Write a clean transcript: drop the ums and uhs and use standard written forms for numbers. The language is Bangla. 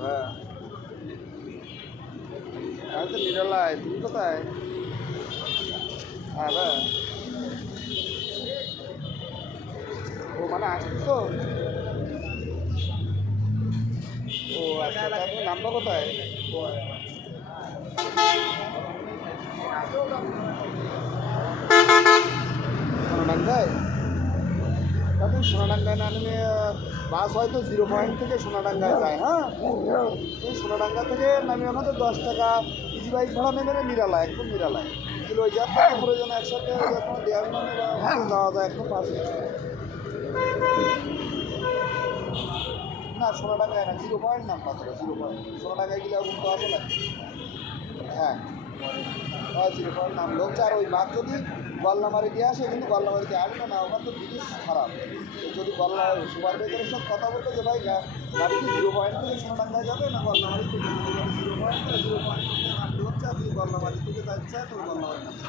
হ্যাঁ আমি তো নিরালায়, তুমি কোথায়? হ্যাঁ ভাই, ও মানে আসতেছো? ও আচ্ছা, তা তুমি নামবো কোথায়? সোনাডাঙ্গায়? তা তুমি সোনাডাঙ্গায় না নেমে বাস হয়তো 0 পয়েন্ট থেকে সোনাডাঙ্গায় যায়। হ্যাঁ, তুমি সোনাডাঙ্গা থেকে নামিও না তো 10 টাকা ইজি বাইক ভাড়া নেবে না, নিরালা, একদম নিরালায়। কিন্তু ওই যাত্রা প্রয়োজন একসাথে কোনো দেওয়ার মানে যাওয়া যায় একদম পাশে। না সোনাডাঙ্গায় না, 0 পয়েন্ট নাম পাচ্ছে, 0 পয়েন্ট। সোনাডাঙ্গায় গেলে কিন্তু আসে না। হ্যাঁ হ্যাঁ, 0 পয়েন্ট নাম লোক। আর ওই বাস যদি গল্লামারি দিয়ে আসে, কিন্তু গল্লামারিতে আসবে না, ওখানে তো ব্রিজ খারাপ। যদি গল্লা সুপার বাইকারের সাথে কথা বলতো যে ভাই গাড়ি কি 0 পয়েন্ট থেকে সোনাডাঙ্গায় যাবে না গল্লামারি থেকে, 0 পয়েন্ট থেকে 0 পয়েন্ট থেকে নামতে হচ্ছে। আর যদি গল্লামারি থেকে যাচ্ছে তো গল্লামারি নামতে